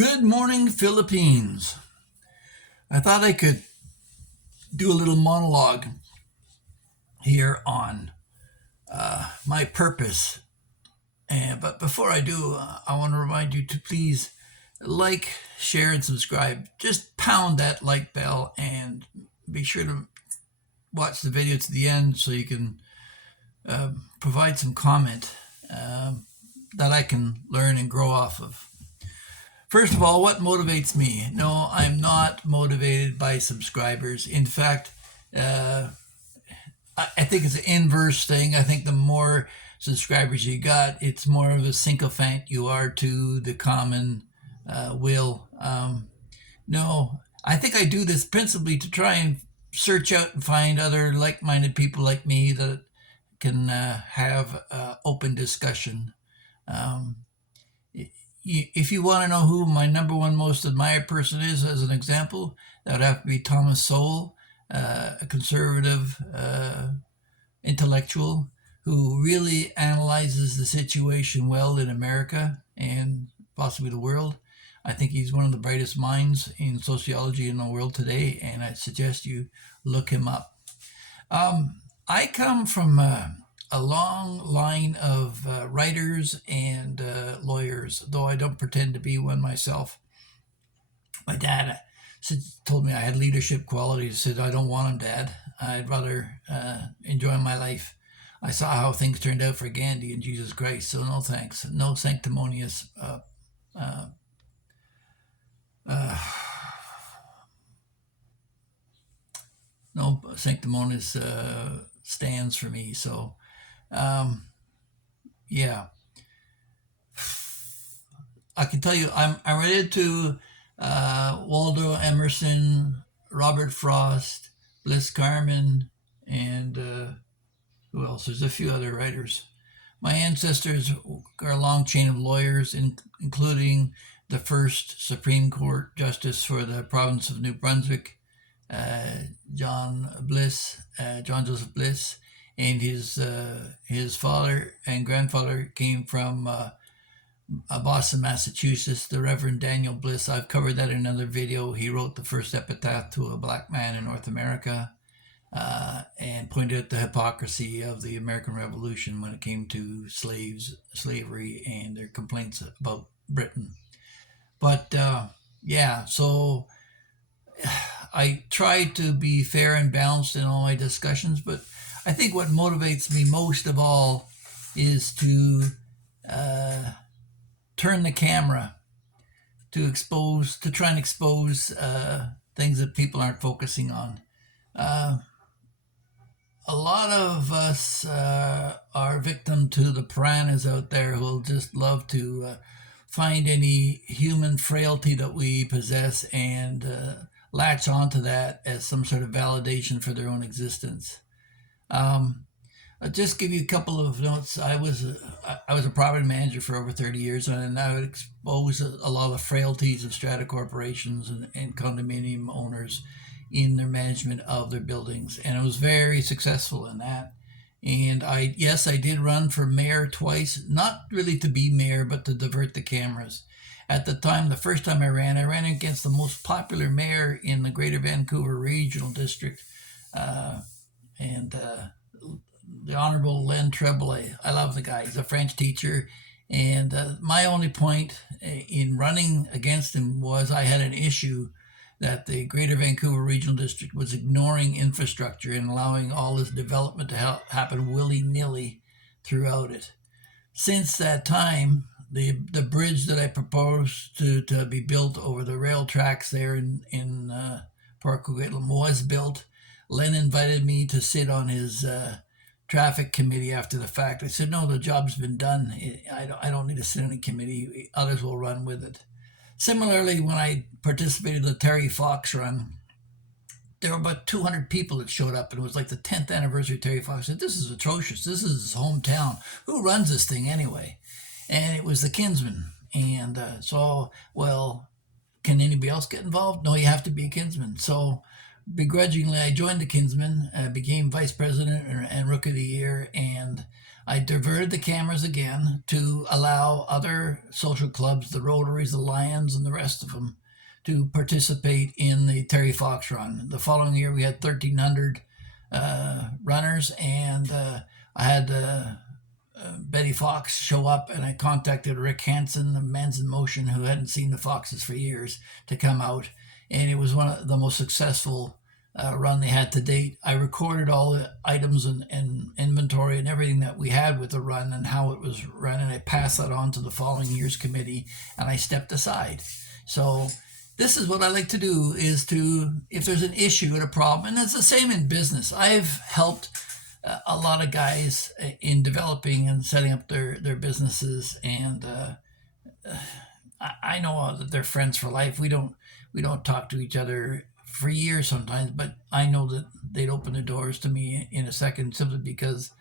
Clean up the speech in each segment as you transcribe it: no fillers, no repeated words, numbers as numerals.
Good morning, Philippines. I thought I could do a little monologue here on my purpose. But before I do, I want to remind you to please like, share, and subscribe. Just pound that like bell and be sure to watch the video to the end so you can provide some comment that I can learn and grow off of. First of all, what motivates me? No, I'm not motivated by subscribers. In fact, I think it's an inverse thing. I think the more subscribers you got, it's more of a sycophant you are to the common will. No, I think I do this principally to try and search out and find other like-minded people like me that can have open discussion. Um, if you want to know who my number one most admired person is, as an example, that would have to be Thomas Sowell, a conservative intellectual who really analyzes the situation well in America and possibly the world. I think he's one of the brightest minds in sociology in the world today, and I suggest you look him up. I come from a long line of writers and lawyers, though I don't pretend to be one myself. My dad told me I had leadership qualities. Said, I don't want them, Dad. I'd rather enjoy my life. I saw how things turned out for Gandhi and Jesus Christ, so no thanks. No sanctimonious no sanctimonious stands for me. So, yeah, I can tell you, I'm related to Waldo Emerson, Robert Frost, Bliss Carman, and who else? There's a few other writers. My ancestors are a long chain of lawyers, including the first Supreme Court Justice for the province of New Brunswick, John Joseph Bliss, and his father and grandfather came from Boston, Massachusetts, the Reverend Daniel Bliss. I've covered that in another video. He wrote the first epitaph to a black man in North America and pointed out the hypocrisy of the American Revolution when it came to slavery, and their complaints about Britain. But yeah, so I try to be fair and balanced in all my discussions, but I think what motivates me most of all is to turn the camera to try and expose things that people aren't focusing on. A lot of us are victim to the piranhas out there who'll just love to find any human frailty that we possess and latch onto that as some sort of validation for their own existence. I'll just give you a couple of notes. I was a property manager for over 30 years, and I would expose a lot of the frailties of strata corporations and condominium owners in their management of their buildings, and I was very successful in that. And I did run for mayor twice, not really to be mayor, but to divert the cameras. At the time, the first time I ran against the most popular mayor in the Greater Vancouver Regional District, and the Honorable Len Tremblay. I love the guy. He's a French teacher. And my only point in running against him was I had an issue that the Greater Vancouver Regional District was ignoring infrastructure and allowing all this development to happen willy-nilly throughout it. Since that time, the bridge that I proposed to be built over the rail tracks there in Port Coquitlam was built. Len invited me to sit on his traffic committee after the fact. I said, no, the job's been done. I don't need to sit on a committee. Others will run with it. Similarly, when I participated in the Terry Fox run, there were about 200 people that showed up, and it was like the 10th anniversary of Terry Fox. I said, this is atrocious. This is his hometown. Who runs this thing anyway? And it was the Kinsman. And so, well, can anybody else get involved? No, you have to be a Kinsman. So begrudgingly, I joined the Kinsmen, became vice president and rookie of the year, and I diverted the cameras again to allow other social clubs, the Rotaries, the Lions, and the rest of them, to participate in the Terry Fox run. The following year, we had 1,300 runners, and I had Betty Fox show up, and I contacted Rick Hansen of Men's in Motion, who hadn't seen the Foxes for years, to come out. And it was one of the most successful run they had to date. I recorded all the items and inventory and everything that we had with the run and how it was run, and I passed that on to the following year's committee, and I stepped aside. So this is what I like to do, is to, if there's an issue and a problem, and it's the same in business. I've helped a lot of guys in developing and setting up their businesses, and I know that they're friends for life. We don't talk to each other for years sometimes, but I know that they'd open the doors to me in a second, simply because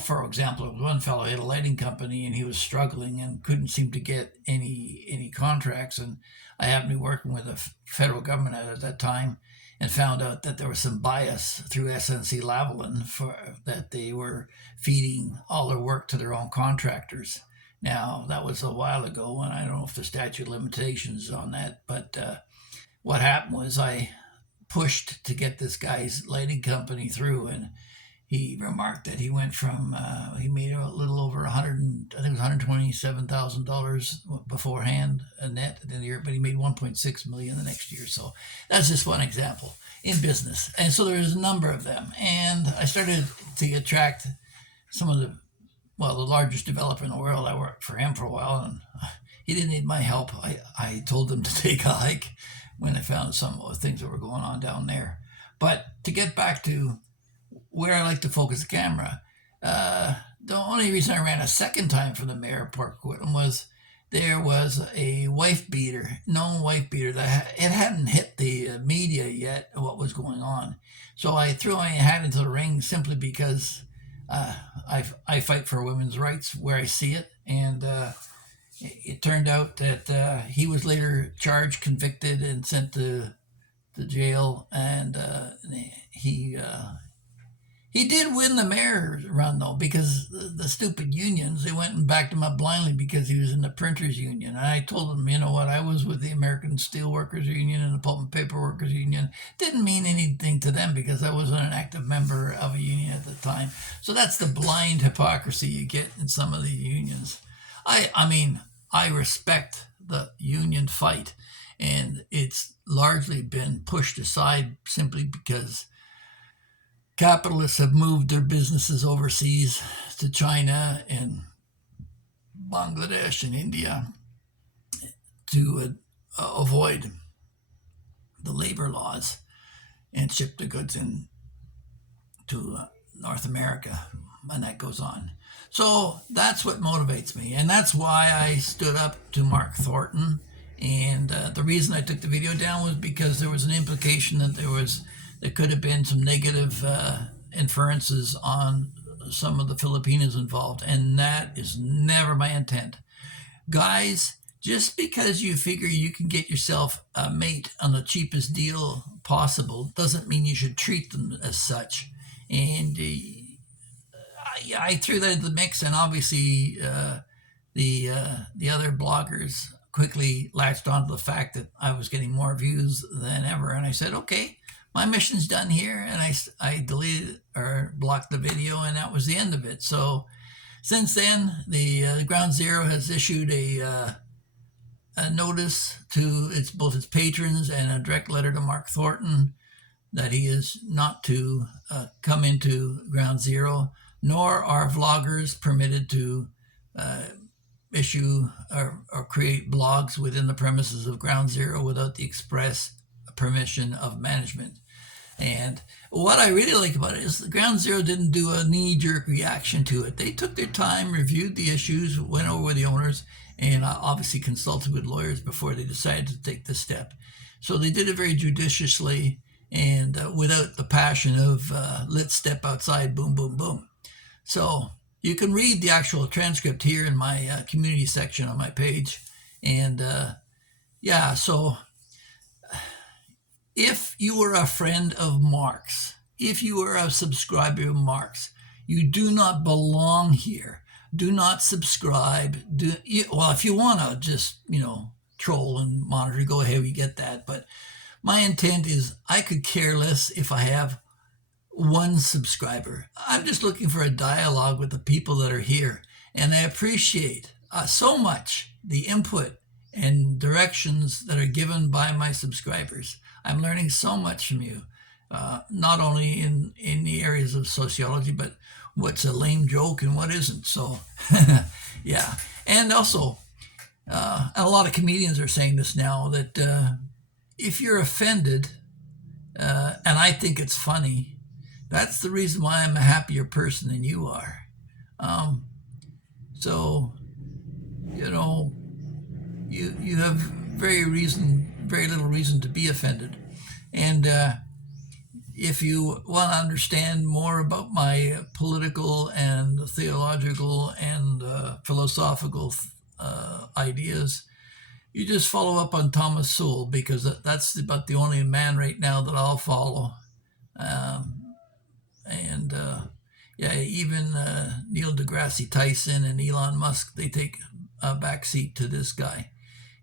for example, one fellow had a lighting company and he was struggling and couldn't seem to get any contracts, and I happened to be working with the federal government at that time, and found out that there was some bias through SNC Lavalin for that they were feeding all their work to their own contractors. Now, that was a while ago, and I don't know if the statute of limitations on that, but what happened was I pushed to get this guy's lighting company through, and he remarked that he went from he made a little over 100, I think it was $127,000 beforehand a net in the year, but he made 1.6 million the next year. So that's just one example in business, and so there's a number of them, and I started to attract some of the largest developer in the world. I worked for him for a while, and he didn't need my help. I told him to take a hike when I found some of the things that were going on down there. But to get back to where I like to focus the camera, the only reason I ran a second time for the mayor of Port Coquitlam was there was a known wife beater that it hadn't hit the media yet what was going on. So I threw my hat into the ring simply because I fight for women's rights where I see it, and it turned out that he was later charged, convicted, and sent to jail, and he did win the mayor's run, though, because the stupid unions, they went and backed him up blindly because he was in the printers union. And I told him, you know what, I was with the American Steelworkers Union and the Pulp and Paper Workers Union. Didn't mean anything to them because I wasn't an active member of a union at the time. So that's the blind hypocrisy you get in some of the unions. I mean, I respect the union fight, and it's largely been pushed aside simply because capitalists have moved their businesses overseas to China and Bangladesh and India to avoid the labor laws and ship the goods in to North America, and that goes on. So that's what motivates me, and that's why I stood up to Mark Thornton. And the reason I took the video down was because there was an implication that there could have been some negative inferences on some of the Filipinos involved, and that is never my intent. Guys, just because you figure you can get yourself a mate on the cheapest deal possible doesn't mean you should treat them as such. And I threw that into the mix, and obviously the other bloggers quickly latched onto the fact that I was getting more views than ever, and I said, okay, my mission's done here, and I deleted or blocked the video, and that was the end of it. So since then, the Ground Zero has issued a notice to both its patrons and a direct letter to Mark Thornton that he is not to come into Ground Zero, nor are vloggers permitted to issue or create blogs within the premises of Ground Zero without the express permission of management. And what I really like about it is the Ground Zero didn't do a knee-jerk reaction to it. They took their time, reviewed the issues, went over with the owners, and obviously consulted with lawyers before they decided to take this step. So they did it very judiciously and without the passion of let's step outside, boom, boom, boom. So you can read the actual transcript here in my community section on my page. And so if you are a friend of Mark's, if you are a subscriber of Mark's, you do not belong here. Do not subscribe. Well, if you want to just, troll and monitor, go ahead, we get that. But my intent is I could care less if I have one subscriber. I'm just looking for a dialogue with the people that are here. And I appreciate so much the input and directions that are given by my subscribers. I'm learning so much from you, not only in the areas of sociology, but what's a lame joke and what isn't. So, yeah. And also, a lot of comedians are saying this now, that if you're offended, and I think it's funny, that's the reason why I'm a happier person than you are. So, you have very little reason to be offended. And if you want to understand more about my political and theological and philosophical ideas, you just follow up on Thomas Sowell, because that's about the only man right now that I'll follow. Even Neil deGrasse Tyson and Elon Musk, they take a backseat to this guy.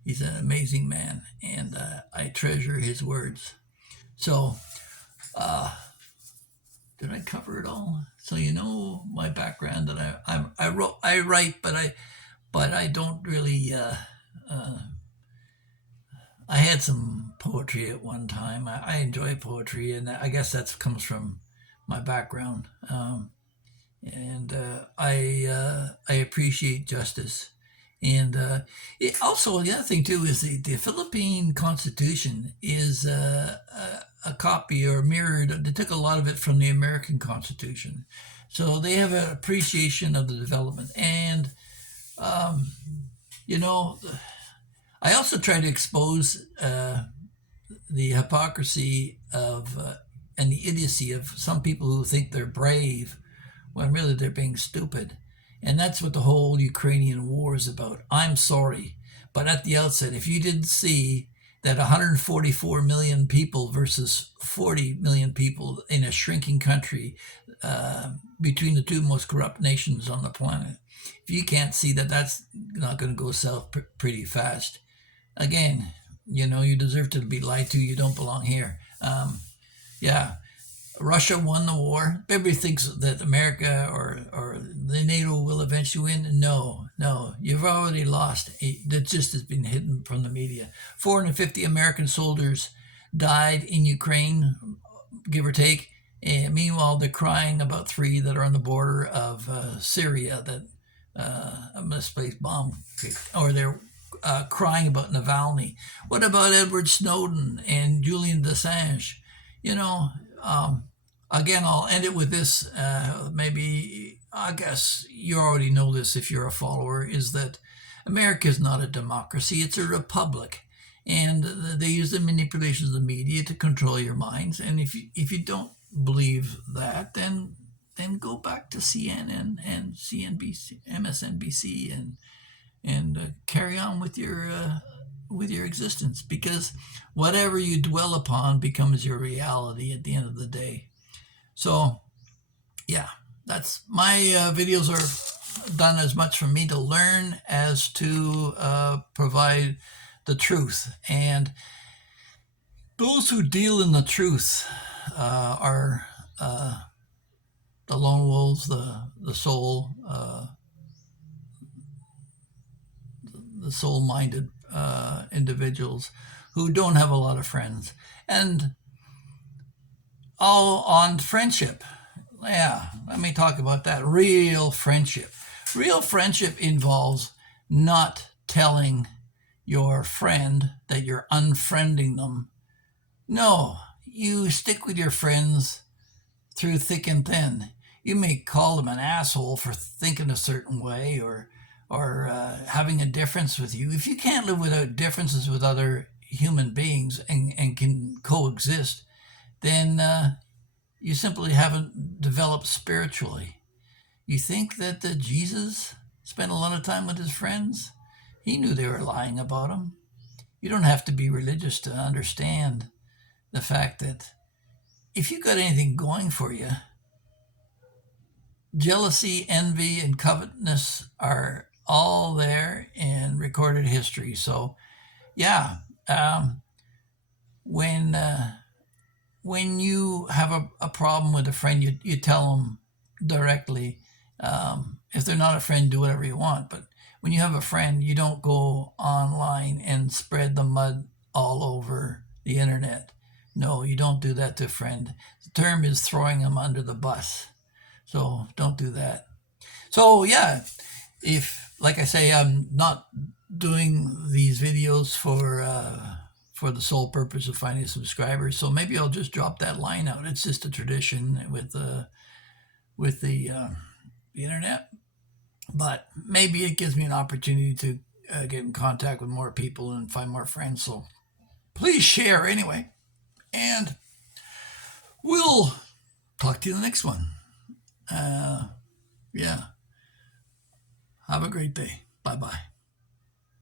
He's an amazing man, and I treasure his words. So, did I cover it all? So my background, that I write, but I don't really. I had some poetry at one time. I enjoy poetry, and I guess that comes from my background. I appreciate justice. And also, the other thing too is the Philippine Constitution is a copy or mirrored. They took a lot of it from the American Constitution, so they have an appreciation of the development. And I also try to expose the hypocrisy of and the idiocy of some people who think they're brave when really they're being stupid. And that's what the whole Ukrainian war is about. I'm sorry, but at the outset, if you didn't see that 144 million people versus 40 million people in a shrinking country, between the two most corrupt nations on the planet, if you can't see that that's not going to go south pretty fast, again, you deserve to be lied to. You don't belong here. Russia won the war. Everybody thinks that America or the NATO will eventually win. No, you've already lost. That just has been hidden from the media. 450 American soldiers died in Ukraine, give or take. And meanwhile, they're crying about 3 that are on the border of Syria that a misplaced bomb, or they're crying about Navalny. What about Edward Snowden and Julian Assange? Again, I'll end it with this. Maybe, I guess you already know this if you're a follower, is that America is not a democracy, it's a republic. And they use the manipulations of the media to control your minds. And if you don't believe that, then go back to CNN and CNBC, MSNBC, and carry on with your existence, because whatever you dwell upon becomes your reality at the end of the day. So, yeah, that's my videos are done as much for me to learn as to provide the truth. And those who deal in the truth are the lone wolves, the soul-minded individuals who don't have a lot of friends. And all on friendship. Yeah, let me talk about that. Real friendship. Real friendship involves not telling your friend that you're unfriending them. No, you stick with your friends through thick and thin. You may call them an asshole for thinking a certain way or having a difference with you. If you can't live without differences with other human beings and can coexist, then you simply haven't developed spiritually. You think that Jesus spent a lot of time with his friends? He knew they were lying about him. You don't have to be religious to understand the fact that if you got anything going for you, jealousy, envy, and covetousness are all there in recorded history. So, yeah, um, when when you have a problem with a friend, you tell them directly. If they're not a friend, do whatever you want. But when you have a friend, you don't go online and spread the mud all over the internet. No, you don't do that to a friend. The term is throwing them under the bus. So don't do that. So yeah, if like I say, I'm not doing these videos for the sole purpose of finding subscribers. So maybe I'll just drop that line out. It's just a tradition with the internet, but maybe it gives me an opportunity to get in contact with more people and find more friends. So please share anyway, and we'll talk to you in the next one. Yeah. Have a great day. Bye bye.